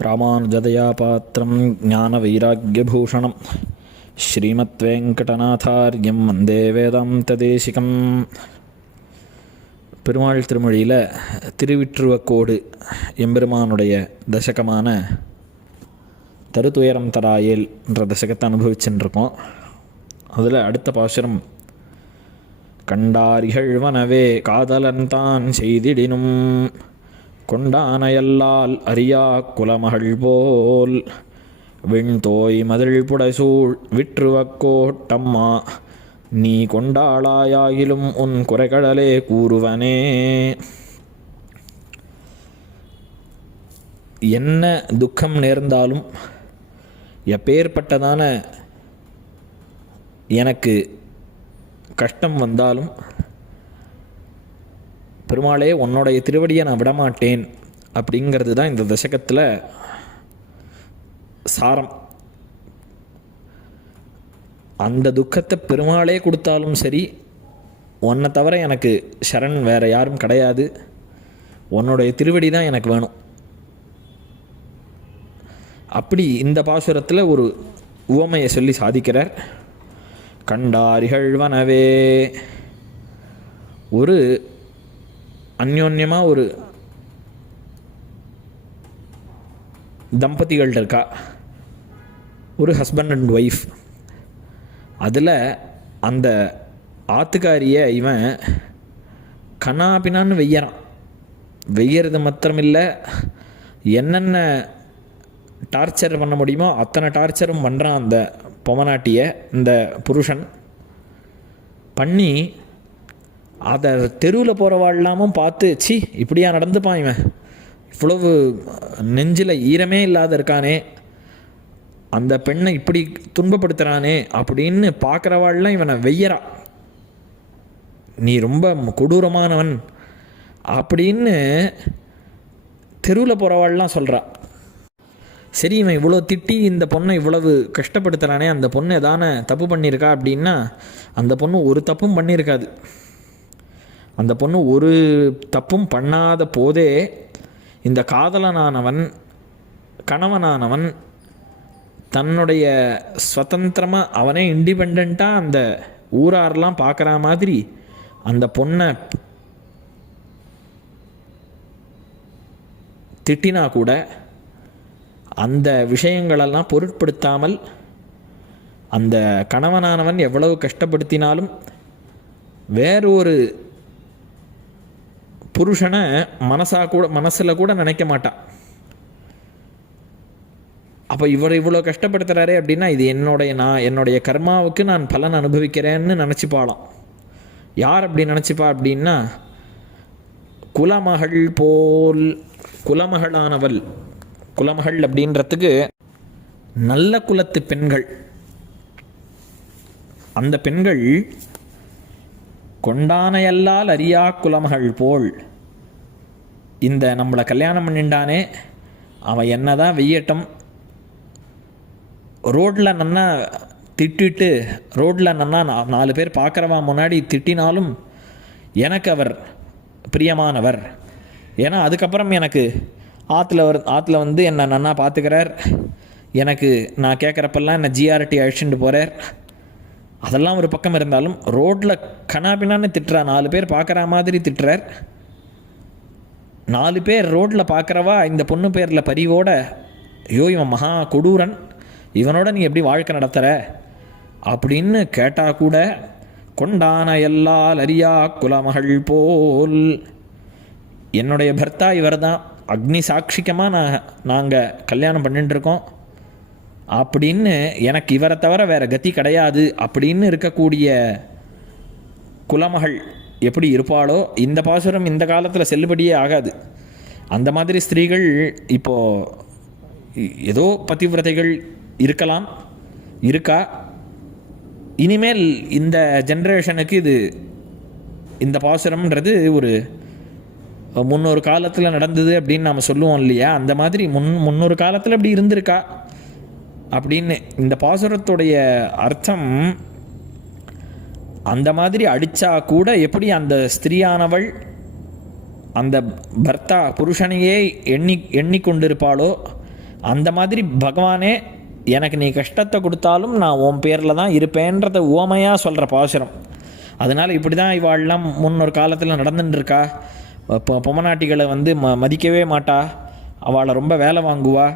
ராமானுஜதயாபாத்திரம் ஞானவைராக்கியபூஷணம் ஸ்ரீமத்வேங்கடநாதார்யம் வந்தே வேதாந்ததேசிகம். பெருமாள் திருமொழியில் திருவிற்றுவக்கோடு எம்பெருமானுடைய தசகமான தருதுயரம் தராயேல் என்ற தசகத்தை அனுபவிச்சுருக்கோம். அதில் அடுத்த பாசுரம், கண்டாரிகழ்வனவே காதலன் தான் செய்திடினும் கொண்டானையல்லால் அறியா குலமகள் போல் விண்தோய் மதில் புடைசூழ் விற்றுவக்கோட்டம்மா நீ கொண்டாளாயாயிலும் உன் குறைகடலே கூறுவனே. என்ன துக்கம் நேர்ந்தாலும், எப்பேற்பட்டதான எனக்கு கஷ்டம் வந்தாலும், பெருமாளே உன்னுடைய திருவடியை நான் விடமாட்டேன் அப்படிங்கிறது தான் இந்த தசகத்தில் சாரம். அந்த துக்கத்தை பெருமாளே கொடுத்தாலும் சரி, உன்னை தவிர எனக்கு சரண் வேறு யாரும் கிடையாது, உன்னுடைய திருவடி தான் எனக்கு வேணும். அப்படி இந்த பாசுரத்தில் ஒரு உவமையை சொல்லி சாதிக்கிறார். கண்டாரிகழ்வனவே, ஒரு அந்யோன்யமாக ஒரு தம்பதிகள் இருக்கா, ஒரு ஹஸ்பண்ட் அண்ட் ஒய்ஃப். அதில் அந்த ஆத்துக்காரியை இவன் கண்ணாபின்னான்னு வெய்யறது மாத்திரமில்லை, என்னென்ன டார்ச்சர் பண்ண முடியுமோ அத்தனை டார்ச்சரும் பண்ணுறான் அந்த பொமநாட்டியை இந்த புருஷன் பண்ணி. அதை தெருவில் போகிறவாழ்லாமும் பார்த்து, சி இப்படியா நடந்துப்பான் இவன், இவ்வளவு நெஞ்சில் ஈரமே இல்லாத இருக்கானே, அந்த பெண்ணை இப்படி துன்பப்படுத்துகிறானே அப்படின்னு பார்க்குறவாள்லாம் இவனை வெய்யறா, நீ ரொம்ப கொடூரமானவன் அப்படின்னு தெருவில் போகிறவாள்லாம் சொல்கிறா. சரி, இவன் இவ்வளோ திட்டி இந்த பொண்ணை இவ்வளவு கஷ்டப்படுத்துகிறானே, அந்த பொண்ணு எதான தப்பு பண்ணியிருக்கா அப்படின்னா, அந்த பொண்ணு ஒரு தப்பும் பண்ணியிருக்காது. அந்த பொண்ணு ஒரு தப்பும் பண்ணாத போதே இந்த காதலனானவன், கணவனானவன் தன்னுடைய சுதந்திரமாக அவனே இண்டிபெண்ட்டாக அந்த ஊராரெலாம் பார்க்குற மாதிரி அந்த பொண்ணை திட்டினா கூட அந்த விஷயங்களெல்லாம் பொருட்படுத்தாமல், அந்த கணவனானவன் எவ்வளவு கஷ்டப்படுத்தினாலும் வேறொரு புருஷனை மனசில் கூட நினைக்க மாட்டான். அப்போ இவர் இவ்வளோ கஷ்டப்படுத்துகிறாரே அப்படின்னா, இது என்னுடைய கர்மாவுக்கு நான் பலன் அனுபவிக்கிறேன்னு நினச்சிப்பாளாம். யார் அப்படி நினச்சிப்பா அப்படின்னா, குலமகள் போல், குலமகளானவள், குலமகள் அப்படின்றதுக்கு நல்ல குலத்து பெண்கள், அந்த பெண்கள் கொண்டானையல்லால் அறியா குலமகள் போல், இந்த நம்மளை கல்யாணம் பண்ணிண்டானே அவன் என்ன தான் வெய்யட்டும், ரோட்டில் நன்னா திட்டிட்டு, ரோட்டில் நன்னா 4 பேர் பார்க்குறவா முன்னாடி திட்டினாலும் எனக்கு அவர் பிரியமானவர். ஏன்னா அதுக்கப்புறம் எனக்கு ஆற்றுல வந்து என்னை நன்னா பார்த்துக்கிறார், எனக்கு நான் கேட்குறப்பெல்லாம் என்னை ஜிஆர்டி அழிச்சுட்டு போகிறார். அதெல்லாம் ஒரு பக்கம் இருந்தாலும், ரோட்டில் கனாபினான்னு திட்டுறா, 4 பேர் பார்க்குற மாதிரி திட்டுறார். 4 பேர் ரோட்டில் பார்க்குறவா இந்த பொண்ணு பேரில் பரிவோட, ஐயோ இவன் மகா கொடூரன், இவனோட நீ எப்படி வாழ்க்கை நடத்துகிற அப்படின்னு கேட்டால் கூட, கொண்டான எல்லால் அறியா குலமகள் போல், என்னுடைய பர்த்தா இவர் தான், அக்னி சாட்சிக்கமாக நாங்கள் கல்யாணம் பண்ணிட்டுருக்கோம் அப்படின்னு, எனக்கு இவரை தவிர வேறு கதி கிடையாது அப்படின்னு இருக்கக்கூடிய குலமகள் எப்படி இருப்பாளோ, இந்த பாசுரம் இந்த காலத்தில் செல்லுபடியே ஆகாது. அந்த மாதிரி ஸ்திரீகள் இப்போது ஏதோ பதிவிரதைகள் இருக்கலாம், இருக்கா. இனிமேல் இந்த ஜென்ரேஷனுக்கு இந்த பாசுரம்ன்றது ஒரு முன்னொரு காலத்தில் நடந்தது அப்படின்னு நாம் சொல்லுவோம் இல்லையா, அந்த மாதிரி முன்னொரு காலத்தில் அப்படி இருந்திருக்கா அப்படின்னு. இந்த பாசுரத்துடைய அர்த்தம், அந்த மாதிரி அடித்தா கூட எப்படி அந்த ஸ்திரீயானவள் அந்த பர்த்தா புருஷனையே எண்ணிக்கொண்டிருப்பாளோ அந்த மாதிரி பகவானே எனக்கு நீ கஷ்டத்தை கொடுத்தாலும் நான் உன் பேரில் தான் இருப்பேன்றத உவமையாக சொல்கிற பாசுரம். அதனால் இப்படி தான் இவாள்லாம் முன்னொரு காலத்தில் நடந்துட்டுருக்கா. இப்போ பொம்மநாட்டிகளை வந்து மதிக்கவே மாட்டா, அவளை ரொம்ப வேலை வாங்குவா,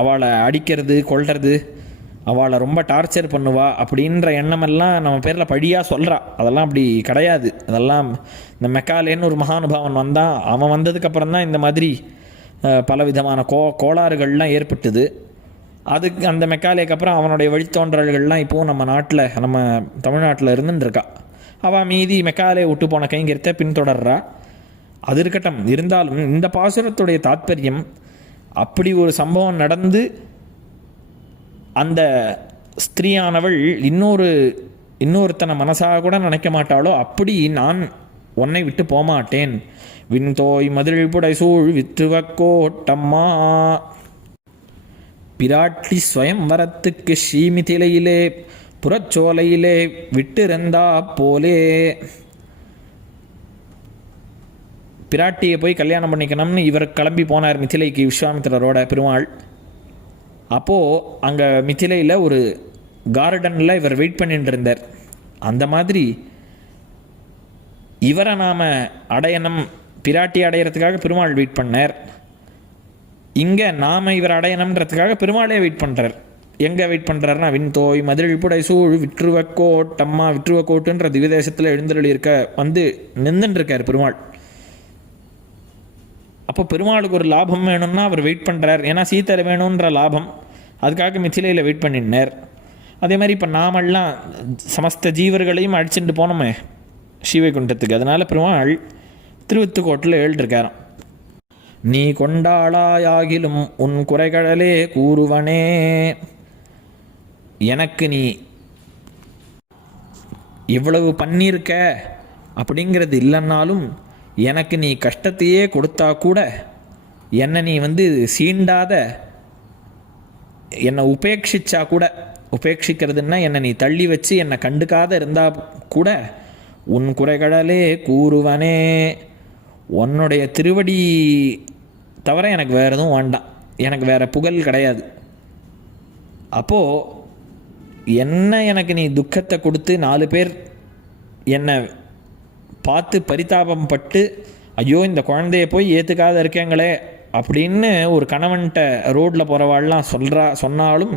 அவளை அடிக்கிறது கொள்வது, அவளை ரொம்ப டார்ச்சர் பண்ணுவா அப்படின்ற எண்ணமெல்லாம் நம்ம பேரில் பழியாக சொல்கிறா. அதெல்லாம் அப்படி கிடையாது. அதெல்லாம் இந்த மெக்காலேன்னு ஒரு மகானுபாவன் வந்தான். அவன் வந்ததுக்கப்புறம் தான் இந்த மாதிரி பலவிதமான கோளாறுகள்லாம் ஏற்பட்டுது. அதுக்கு அந்த மெக்காலேக்கு அப்புறம் அவனுடைய வழித்தோன்றல்கள்லாம் இப்போது நம்ம நாட்டில், நம்ம தமிழ்நாட்டில் இருந்துட்டுருக்கா. அவள் மீதி மெக்காலே விட்டு போன கைங்கரியத்தை பின்தொடர்றா. அது இருக்கட்டும். இருந்தாலும் இந்த பாசுரத்துடைய தாத்பரியம், அப்படி ஒரு சம்பவம் நடந்து அந்த ஸ்திரீயானவள் இன்னொருத்தனை மனசாக கூட நினைக்க மாட்டாளோ, அப்படி நான் உன்னை விட்டு போமாட்டேன். விண்தோய் மதில் புடை சூழ் விற்றுவக்கோட்டம்மா. பிராட்டி ஸ்வயம்வரத்துக்கு ஸ்ரீமிதிலையிலே புறச்சோலையிலே விட்டிருந்தா போலே. பிராட்டியை போய் கல்யாணம் பண்ணிக்கணும்னு இவர் கிளம்பி போனார் மிதிலைக்கு, விஸ்வாமித்திரரோட பெருமாள். அப்போது அங்கே மிதிலையில் ஒரு கார்டனில் இவர் வெயிட் பண்ணிட்டு இருந்தார். அந்த மாதிரி இவரை நாம் அடையணும், பிராட்டி அடையிறதுக்காக பெருமாள் வெயிட் பண்ணார். இங்கே நாம் இவர் அடையணுன்றதுக்காக பெருமாளே வெயிட் பண்ணுறார். எங்கே வெயிட் பண்ணுறாருன்னா, விண்தோய் மதில் புடை சூழ் விற்றுவக்கோட்டம்மா. விற்றுவக்கோட்டுன்ற திவ்யதேசத்தில் எழுந்தருளி இருக்க வந்து நின்றுருக்கார் பெருமாள். அப்போ பெருமாளுக்கு ஒரு லாபம் வேணும்னா அவர் வெயிட் பண்ணுறார். ஏன்னா சீத்தரை வேணுன்ற லாபம், அதுக்காக மிथिலையில் வெயிட் பண்ணினார். அதே மாதிரி இப்போ நாமெல்லாம் சமஸ்த ஜீவர்களையும் அழிச்சுட்டு போனோமே ஸ்ரீவைகுண்டத்துக்கு. அதனால் பெருமாள் திருவித்துக்கோட்டில் எழுதிருக்காராம். நீ கொண்டாளாயாகிலும் உன் குறைகளே கூறுவனே. எனக்கு நீ இவ்வளவு பண்ணியிருக்க அப்படிங்கிறது இல்லைன்னாலும், எனக்கு நீ கஷ்டத்தையே கொடுத்தா கூட என்னை நீ வந்து சீண்டாத, என்னை உபேட்சிச்சா கூட, உபேட்சிக்கிறதுன்னா என்னை நீ தள்ளி வச்சு என்னை கண்டுக்காத இருந்தால் கூட, உன் குறைகளே கூறுவனே. உன்னுடைய திருவடி தவிர எனக்கு வேறு எதுவும் வேண்டாம், எனக்கு வேறு புகழ் கிடையாது. அப்போது எனக்கு நீ துக்கத்தை கொடுத்து 4 பேர் என்னை பார்த்து பரிதாபம் பட்டு, ஐயோ இந்த குழந்தைய போய் ஏற்றுக்காத இருக்கேங்களே அப்படின்னு ஒரு கணவன்கிட்ட ரோட்டில் போகிறவாள்லாம் சொன்னாலும்,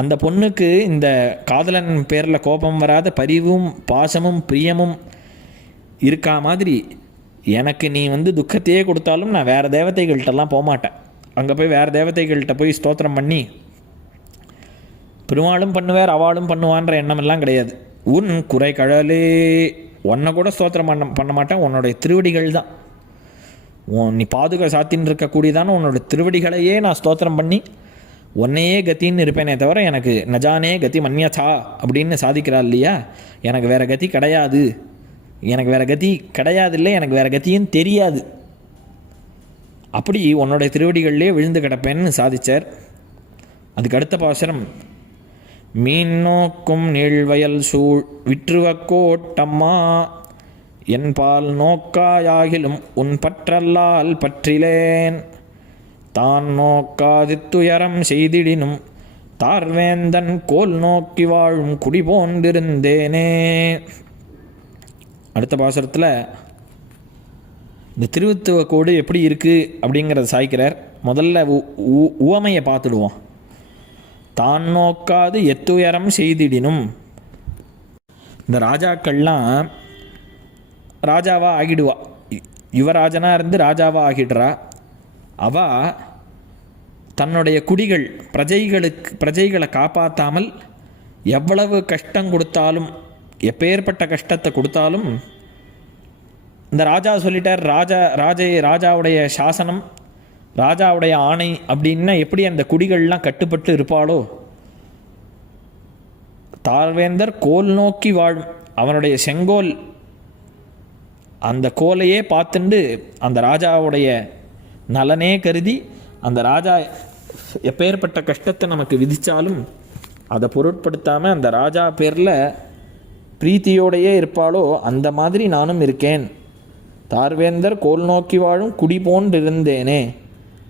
அந்த பொண்ணுக்கு இந்த காதலன் பேரில் கோபம் வராத பரிவும் பாசமும் பிரியமும் இருக்கா மாதிரி, எனக்கு நீ வந்து துக்கத்தையே கொடுத்தாலும் நான் வேறு தேவதைகள்கிட்டலாம் போகமாட்டேன். அங்கே போய் வேறு தேவதைகள்கிட்ட போய் ஸ்தோத்திரம் பண்ணி பெருமாளும் பண்ணுவார் அவளும் பண்ணுவான்ற எண்ணமெல்லாம் கிடையாது. உன் குறை கழலே, உன்னை கூட ஸ்தோத்திரம் பண்ண மாட்டேன். உன்னுடைய திருவடிகள் தான், நீ பாதுகா சாத்தின்னு இருக்கக்கூடியதான உன்னோட திருவடிகளையே நான் ஸ்தோத்திரம் பண்ணி உன்னையே கத்தின்னு இருப்பேனே தவிர, எனக்கு நஜானே கதி மன்யதா அப்படின்னு சாதிக்கிறா இல்லையா, எனக்கு வேறு கதி கிடையாது, எனக்கு வேறு கதி கிடையாது, இல்லை எனக்கு வேறு கத்தியும் தெரியாது, அப்படி உன்னுடைய திருவடிகளிலே விழுந்து கிடப்பேன்னு சாதித்தார். அதுக்கு அடுத்த பாசுரம், மீன் நோக்கும் நீழ்வயல் சூழ் விற்றுவக்கோட்டம்மா. என் பால் நோக்காயாகிலும் உன் பற்றல்லால் பற்றிலேன். தான் நோக்காதித்துயரம் செய்திடினும் தார்வேந்தன் கோல் நோக்கி வாழும் குடி போன்றிருந்தேனே. அடுத்த பாசுரத்தில் இந்த திருவத்துவக்கோடு எப்படி இருக்குது அப்படிங்கிறத சாய்க்கிறார். முதல்ல உவமையை பார்த்துடுவோம். தான் நோக்காது எத்துயரம் செய்திடினும். இந்த ராஜாக்கள்லாம் ராஜாவாக ஆகிடுவா, யுவராஜனாக இருந்து ராஜாவாக ஆகிடுறா. அவள் தன்னுடைய குடிகள் பிரஜைகளை காப்பாற்றாமல் எவ்வளவு கஷ்டம் கொடுத்தாலும், எப்பேற்பட்ட கஷ்டத்தை கொடுத்தாலும், இந்த ராஜா சொல்லிட்டார், ராஜாவுடைய சாசனம், ராஜாவுடைய ஆணை அப்படின்னா எப்படி அந்த குடிகள்லாம் கட்டுப்பட்டு இருப்பாளோ, தார்வேந்தர் கோல் நோக்கி வாழும், அவனுடைய செங்கோல் அந்த கோலையே பார்த்துண்டு அந்த ராஜாவுடைய நலனே கருதி, அந்த ராஜா எப்பேற்பட்ட கஷ்டத்தை நமக்கு விதித்தாலும் அதை பொருட்படுத்தாமல் அந்த ராஜா பேரில் பிரீத்தியோடையே இருப்பாளோ அந்த மாதிரி நானும் இருக்கேன். தார்வேந்தர் கோல் நோக்கி வாழும் குடி போன்றிருந்தேனே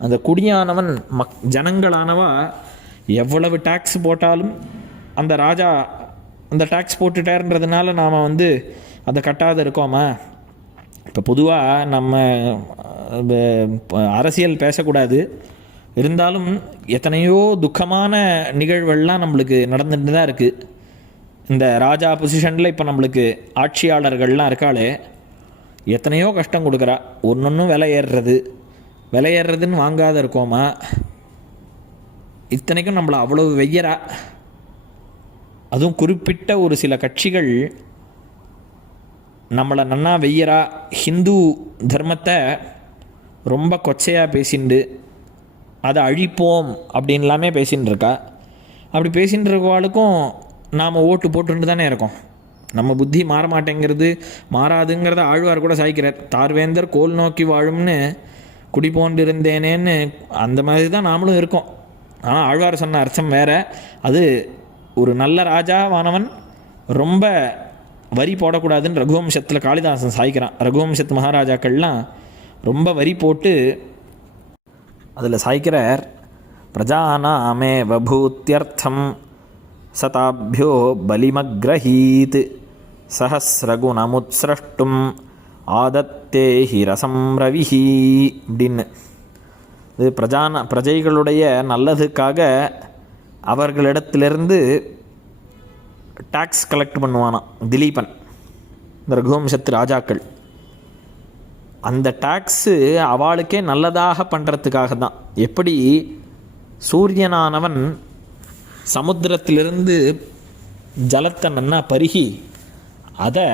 அந்த குடியானவன் ஜனங்களானவா எவ்வளவு டேக்ஸ் போட்டாலும் அந்த ராஜா அந்த டேக்ஸ் போட்டுட்டாருன்றதுனால நாம் அதை கட்டாத இருக்கோமா? இப்போ பொதுவாக நம்ம அரசியல் பேசக்கூடாது, இருந்தாலும் எத்தனையோ துக்கமான நிகழ்வுகள்லாம் நம்மளுக்கு நடந்துட்டு தான் இருக்குது. இந்த ராஜா பொசிஷனில் இப்போ நம்மளுக்கு ஆட்சியாளர்கள்லாம் இருக்காளே, எத்தனையோ கஷ்டம் கொடுக்குறா. ஒன்றொன்றும் விலை ஏறுறதுன்னு வாங்காத இருக்கோமா? இத்தனைக்கும் நம்மளை அவ்வளவு வெய்யறா. அதுவும் குறிப்பிட்ட ஒரு சில கட்சிகள் நம்மளை நன்னா வெய்யறா. ஹிந்து தர்மத்தை ரொம்ப கொச்சையாக பேசிண்டு அதை அழிப்போம் அப்படின்லாமே பேசின்னு இருக்கா. அப்படி பேசின்னு இருக்கவாளுக்கும் நாம் ஓட்டு போட்டுட்டு தானே இருக்கோம். நம்ம புத்தி மாற மாட்டேங்கிறது, மாறாதுங்கிறத ஆழ்வார் கூட சாய்க்கிறார். தார்வேந்தர் கோல் நோக்கி வாழும்னு குடி போன்றிருந்தேனேன்னு அந்த மாதிரி தான் நாமளும் இருக்கோம். ஆனால் ஆழ்வார் சொன்ன அர்த்தம் வேறு. அது ஒரு நல்ல ராஜாவானவன் ரொம்ப வரி போடக்கூடாதுன்னு ரகுவம்சத்தில் காளிதாசன் சாய்க்கிறான். ரகுவம்சத்து மகாராஜாக்கள்லாம் ரொம்ப வரி போட்டு அதில் சாய்க்கிறார். பிரஜானாமே வபூத்தியர்த்தம் சதாபியோ பலிமக்ரஹீத் சஹஸ்ரகுணமுத்ஸ்ரஷ்டும் ஆதத்தே ஹி ரசம் ரவிஹி அப்படின்னு. இது பிரஜைகளுடைய நல்லதுக்காக அவர்களிடத்திலிருந்து டாக்ஸ் கலெக்ட் பண்ணுவானாம் திலீபன், இந்த ரகுவம்சத்து ராஜாக்கள். அந்த டாக்ஸு அவளுக்கே நல்லதாக பண்ணுறதுக்காக தான். எப்படி சூரியனானவன் சமுத்திரத்திலிருந்து ஜலத்தை நன்னா பருகி அதை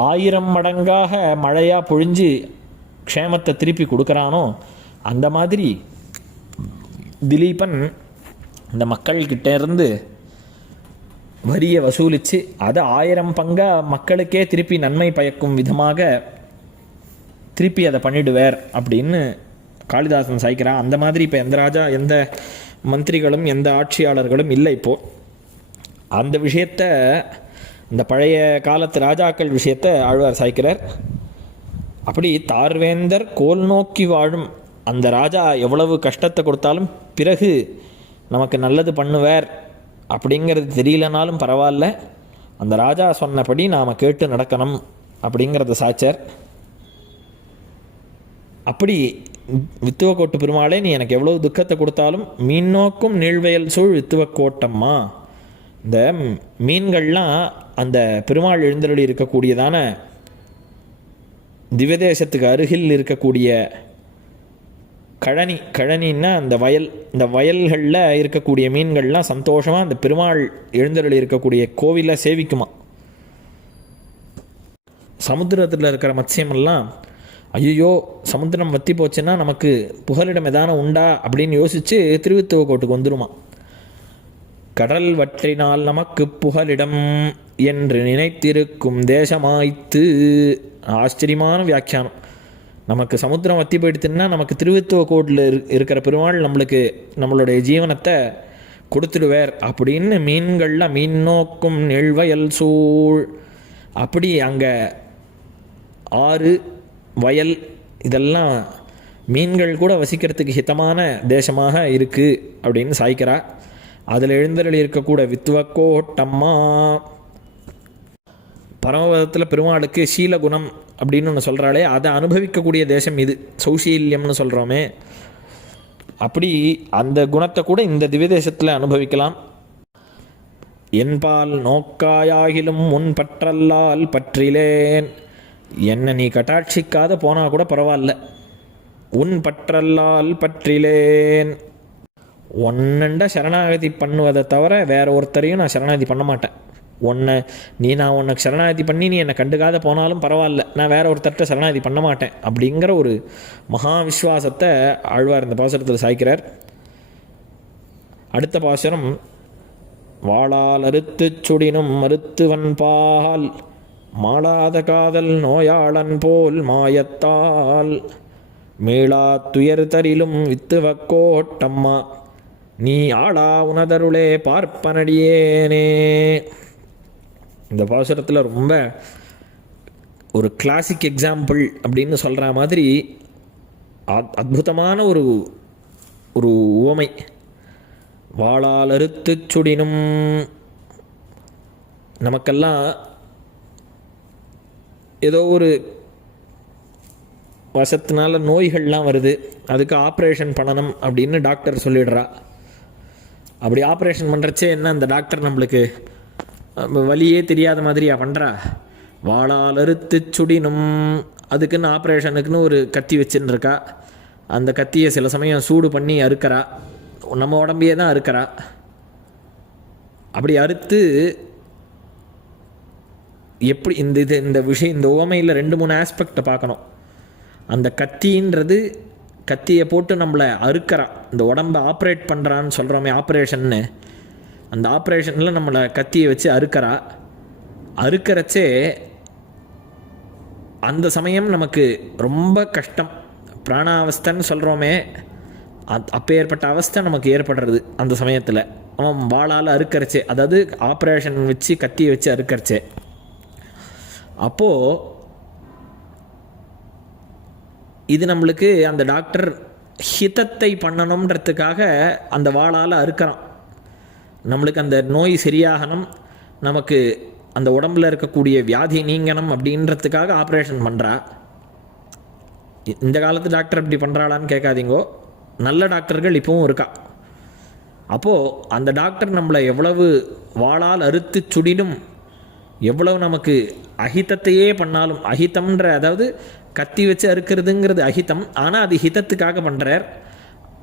1000 மடங்காக மழையாக பொழிஞ்சு க்ஷேமத்தை திருப்பி கொடுக்குறானோ, அந்த மாதிரி திலீபன் இந்த மக்கள்கிட்டேருந்து வரியை வசூலித்து அதை 1000 பங்காக மக்களுக்கே திருப்பி நன்மை பயக்கும் விதமாக திருப்பி அதை பண்ணிடுவார் அப்படின்னு காளிதாசன் சாய்க்கிறான். அந்த மாதிரி இப்போ எந்த மந்திரிகளும் எந்த ஆட்சியாளர்களும் இல்லை இப்போது. அந்த விஷயத்தை, இந்த பழைய காலத்து ராஜாக்கள் விஷயத்தை ஆழ்வார் சாய்க்கிறார். அப்படி தார்வேந்தர் கோல் நோக்கி வாழும் அந்த ராஜா எவ்வளவு கஷ்டத்தை கொடுத்தாலும் பிறகு நமக்கு நல்லது பண்ணுவார் அப்படிங்கிறது தெரியலனாலும் பரவாயில்ல, அந்த ராஜா சொன்னபடி நாம் கேட்டு நடக்கணும் அப்படிங்கிறத சாய்ச்சார். அப்படி வித்துவக்கோட்டு பெருமாளே, நீ எனக்கு எவ்வளவு துக்கத்தை கொடுத்தாலும் மீன் நோக்கும் நீழ்வயல் சூழ் வித்துவக்கோட்டம்மா. இந்த மீன்கள்லாம் அந்த பெருமாள் எழுந்தருளி இருக்கக்கூடியதான திவ்யதேசத்துக்கு அருகில் இருக்கக்கூடிய கழனின்னா அந்த இந்த வயல்களில் இருக்கக்கூடிய மீன்கள்லாம் சந்தோஷமாக அந்த பெருமாள் எழுந்தருளி இருக்கக்கூடிய கோவிலில் சேவிக்குமா. சமுத்திரத்தில் இருக்கிற மத்சியமெல்லாம் ஐயோ சமுத்திரம் வற்றி போச்சுன்னா நமக்கு புகலிடம் எதான உண்டா அப்படின்னு யோசித்து திருவித்துவக்கோட்டுக்கு வந்துடுமா. கடல் வற்றினால் நமக்கு புகலிடம் என்று நினைத்திருக்கும் தேசமாய்த்து. ஆச்சரியமான வியாக்கியானம். நமக்கு சமுத்திரம் வற்றி போயிடுத்துன்னா நமக்கு திருவித்துவக்கோட்டில் இருக்கிற பெருமாள் நம்மளுடைய ஜீவனத்தை கொடுத்துடுவார் அப்படின்னு மீன்கள்லாம் மீன் நோக்கும் நெழ்வயல் சூழ். அப்படி அங்கே ஆறு வயல் இதெல்லாம் மீன்கள் கூட வசிக்கிறதுக்கு ஹிதமான தேசமாக இருக்குது அப்படின்னு சாய்க்கிறா. அதில் எழுந்தருளி இருக்கக்கூட வித்துவக்கோட்டம்மா. பரமபதத்தில் பெருமாளுக்கு சீலகுணம் அப்படின்னு ஒன்று சொல்கிறாளே, அதை அனுபவிக்கக்கூடிய தேசம் இது. சௌசீல்யம்னு சொல்கிறோமே, அப்படி அந்த குணத்தை கூட இந்த திவ்யதேசத்தில் அனுபவிக்கலாம். என்பால் நோக்காயாகிலும் முன் பற்றல்லால் பற்றிலேன். என்னை நீ கட்டாட்சிக்காத போனால் கூட பரவாயில்ல, உன் பற்றல்லால் பற்றிலேன். ஒன்னண்ட சரணாகதி பண்ணுவதை தவிர வேற ஒருத்தரையும் நான் சரணாகதி பண்ண மாட்டேன். நான் உனக்கு சரணாகதி பண்ணி நீ என்னை கண்டுக்காத போனாலும் பரவாயில்ல, நான் வேற ஒருத்தர்கிட்ட சரணாகதி பண்ண மாட்டேன் அப்படிங்கிற ஒரு மகா விஸ்வாசத்தை ஆழ்வார் இந்த பாசுரத்தில் சாய்க்கிறார். அடுத்த பாசுரம், வாளால் அறுத்து சுடினும் மருத்துவன் பால் மாளாத காதல் நோயாளன் போல் மாயத்தால் மீளா துயர் தரிலும் வித்துவக்கோட்டம்மா நீ ஆளா உனதருளே பார்ப்பனடியேனே. இந்த பாசுரத்தில் ரொம்ப ஒரு கிளாசிக் எக்ஸாம்பிள் அப்படின்னு சொல்கிற மாதிரி அற்புதமான ஒரு ஒரு உவமை. வாளால் அறுத்து சுடினும். நமக்கெல்லாம் ஏதோ ஒரு வசத்தினால நோய்கள்லாம் வருது, அதுக்கு ஆப்ரேஷன் பண்ணணும் அப்படின்னு டாக்டர் சொல்லிடுறா. அப்படி ஆப்ரேஷன் பண்ணுறச்சே என்ன, அந்த டாக்டர் நம்மளுக்கு வலியே தெரியாத மாதிரியா பண்ணுறா? வாளால் அறுத்து சுடினும். அதுக்குன்னு ஆப்ரேஷனுக்குன்னு ஒரு கத்தி வச்சுன்னு இருக்கா. அந்த கத்தியை சில சமயம் சூடு பண்ணி அறுக்கிறா, நம்ம உடம்பையே தான் அறுக்கிறா. அப்படி அறுத்து எப்படி இந்த விஷயம், இந்த உவமையில் 2-3 ஆஸ்பெக்டை பார்க்கணும். அந்த கத்தின்றது, கத்தியை போட்டு நம்மளை அறுக்கிறா, இந்த உடம்பை ஆப்ரேட் பண்ணுறான்னு சொல்கிறோமே ஆப்ரேஷன்னு, அந்த ஆப்ரேஷனில் நம்மளை கத்தியை வச்சு அறுக்கிறா. அறுக்கிறச்சே அந்த சமயம் நமக்கு ரொம்ப கஷ்டம், பிராணாவஸ்தைன்னு சொல்கிறோமே, அப்பேற்பட்ட அவஸ்தை நமக்கு ஏற்படுறது அந்த சமயத்தில். அவன் வாளால் அறுக்கிறச்சே, அதாவது ஆப்ரேஷன் வச்சு கத்தியை வச்சு அறுக்கிறச்சே. அப்போது இது நம்மளுக்கு அந்த டாக்டர் ஹிதத்தை பண்ணணுன்றதுக்காக அந்த வாளால் அறுக்கிறான். நம்மளுக்கு அந்த நோய் சரியாகணும், நமக்கு அந்த உடம்பில் இருக்கக்கூடிய வியாதி நீங்கணும் அப்படின்றதுக்காக ஆப்ரேஷன் பண்ணுறா. இந்த காலத்து டாக்டர் இப்படி பண்ணுறாளான்னு கேட்காதீங்கோ, நல்ல டாக்டர்கள் இப்போவும் இருக்கா. அப்போது அந்த டாக்டர் நம்மளை எவ்வளவு வாளால் அறுத்து சுடினும், எவ்வளவு நமக்கு அஹிதத்தையே பண்ணாலும், அஹிதம்ன்ற அதாவது கத்தி வச்சு அறுக்கிறதுங்கிறது அஹிதம், ஆனால் அது ஹிதத்துக்காக பண்ணுறார்,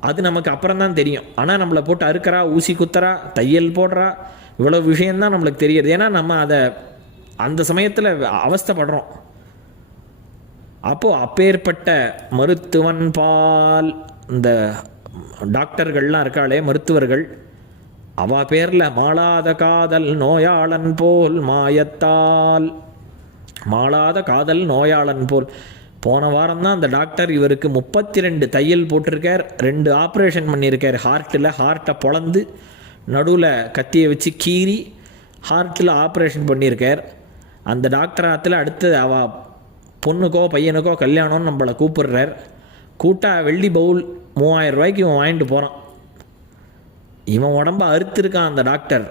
அது நமக்கு அப்புறம் தான் தெரியும். ஆனால் நம்மளை போட்டு அறுக்கிறா, ஊசி குத்துறா, தையல் போடுறா, இவ்வளோ விஷயந்தான் நம்மளுக்கு தெரியுது. ஏன்னா நம்ம அதை அந்த சமயத்தில் அவஸ்தைப்படுறோம். அப்போது அப்பேற்பட்ட மருத்துவன் பால், இந்த டாக்டர்கள்லாம் இருக்காளே மருத்துவர்கள், அவ பேரில் மாளாத காதல் நோயாளன் போல் மாயத்தால். மாளாத காதல் நோயாளன் போல். போன வாரம் தான் அந்த டாக்டர் இவருக்கு 32 தையல் போட்டிருக்கார், 2 ஆப்ரேஷன் பண்ணியிருக்கார். ஹார்ட்டை பொளந்து நடுவில் கத்தியை வச்சு கீறி ஹார்ட்டில் ஆப்ரேஷன் பண்ணியிருக்கார். அந்த டாக்டர் ஆற்றுல அடுத்து அவள் பொண்ணுக்கோ பையனுக்கோ கல்யாணம்னு நம்மளை கூப்பிடுறார். கூட்டா வெள்ளி பவுல் 3000 ரூபாய்க்கு இவன் வாங்கிட்டு போகிறான். இவன் உடம்ப அறுத்திருக்கான் அந்த டாக்டர்.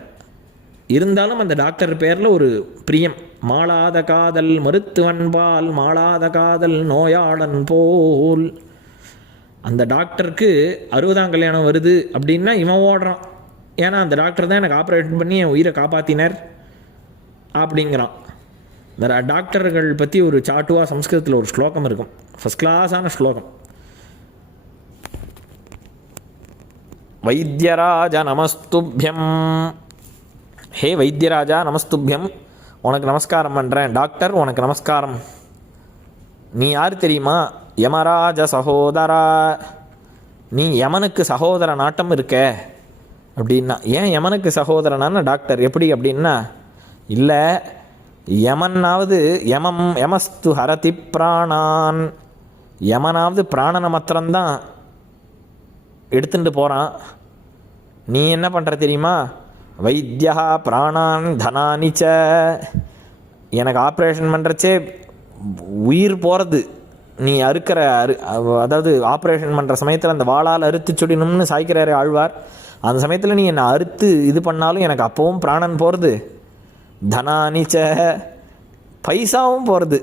இருந்தாலும் அந்த டாக்டர் பேரில் ஒரு பிரியம். மாளாத காதல் மருத்துவன் பால் மாளாத காதல் நோயாளன் போல். அந்த டாக்டருக்கு 60ஆம் கல்யாணம் வருது அப்படின்னா இவன் ஓடுறான். ஏன்னா அந்த டாக்டர் தான் எனக்கு ஆப்ரேஷன் பண்ணி என் உயிரை காப்பாற்றினார் அப்படிங்கிறான். இந்த டாக்டர்கள் பற்றி ஒரு சாட்டுவாக சம்ஸ்கிருதத்தில் ஒரு ஸ்லோகம் இருக்கும், ஃபஸ்ட் கிளாஸான ஸ்லோகம். வைத்தியராஜ நமஸ்துபியம். ஹே வைத்தியராஜா நமஸ்துபியம், உனக்கு நமஸ்காரம் பண்ணுறேன். டாக்டர் உனக்கு நமஸ்காரம். நீ யார் தெரியுமா? யமராஜ சகோதரா. நீ யமனுக்கு சகோதர நாட்டம் இருக்க அப்படின்னா. ஏன் யமனுக்கு சகோதரனான டாக்டர் எப்படி அப்படின்னா, இல்லை யமனாவது யமஸ்து ஹரதி பிராணான், யமனாவது பிராணனை மாத்திரம்தான் எடுத்துட்டு போகிறான். நீ என்ன பண்ணுற தெரியுமா? வைத்தியா பிராணான் தனானிச்ச. எனக்கு ஆப்ரேஷன் பண்ணுறச்சே உயிர் போகிறது. நீ அறுக்கிற அதாவது ஆப்ரேஷன் பண்ணுற சமயத்தில் அந்த வாளால் அறுத்து சுடினும்னு சாய்க்கிறாரு ஆழ்வார். அந்த சமயத்தில் நீ என்னை அறுத்து இது பண்ணாலும் எனக்கு அப்போவும் பிராணன் போகிறது. தனானிச்ச, பைசாவும் போகிறது.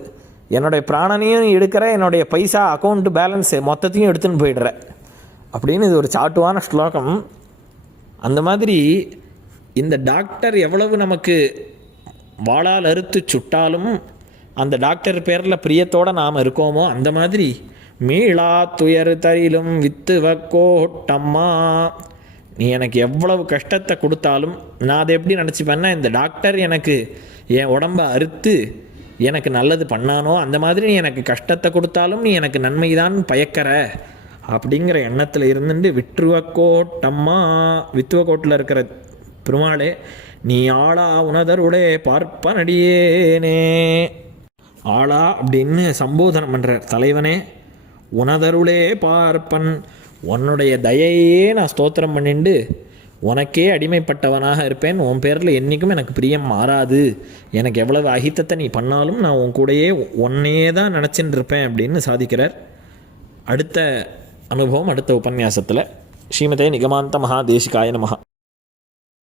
என்னுடைய பிராணனையும் எடுக்கிற, என்னுடைய பைசா அக்கௌண்ட் பேலன்ஸு மொத்தத்தையும் எடுத்துன்னு போயிடுற அப்படின்னு இது ஒரு சாட்டுவான ஸ்லோகம். அந்த மாதிரி இந்த டாக்டர் எவ்வளவு நமக்கு வாளால் அறுத்து சுட்டாலும் அந்த டாக்டர் பேரில் பிரியத்தோடு நாம் இருக்கோமோ, அந்த மாதிரி மீளா துயர் தரிலும் வித்துவ கோட்டம்மா. நீ எனக்கு எவ்வளவு கஷ்டத்தை கொடுத்தாலும் நான் அதை எப்படி நினச்சிப்பேன்னா, இந்த டாக்டர் எனக்கு என் உடம்பை அறுத்து எனக்கு நல்லது பண்ணானோ, அந்த மாதிரி நீ எனக்கு கஷ்டத்தை கொடுத்தாலும் நீ எனக்கு நன்மை தான் பயக்கிற அப்படிங்கிற எண்ணத்தில் இருந்துட்டு விற்றுவக்கோட்டம்மா, வித்துவக்கோட்டில் இருக்கிற பெருமாளே நீ ஆளா உனதருளே பார்ப்பனடியேனே. ஆளா அப்படின்னு சம்போதனம் பண்ணுறார். தலைவனே உனதருளே பார்ப்பன், உன்னுடைய தயையே நான் ஸ்தோத்திரம் பண்ணிண்டு உனக்கே அடிமைப்பட்டவனாக இருப்பேன். உன் பேரில் என்றைக்கும் எனக்கு பிரியம் மாறாது. எனக்கு எவ்வளவு அஹித்தத்தை நீ பண்ணாலும் நான் உன் கூடையே ஒன்னே தான் நினச்சின்னு இருப்பேன் அப்படின்னு சாதிக்கிறார். அடுத்த அனுபவம் அடுத்த உபன்யாசத்தில். ஸ்ரீமதே நிகமாந்த மகாதேசிகாய நமஹ.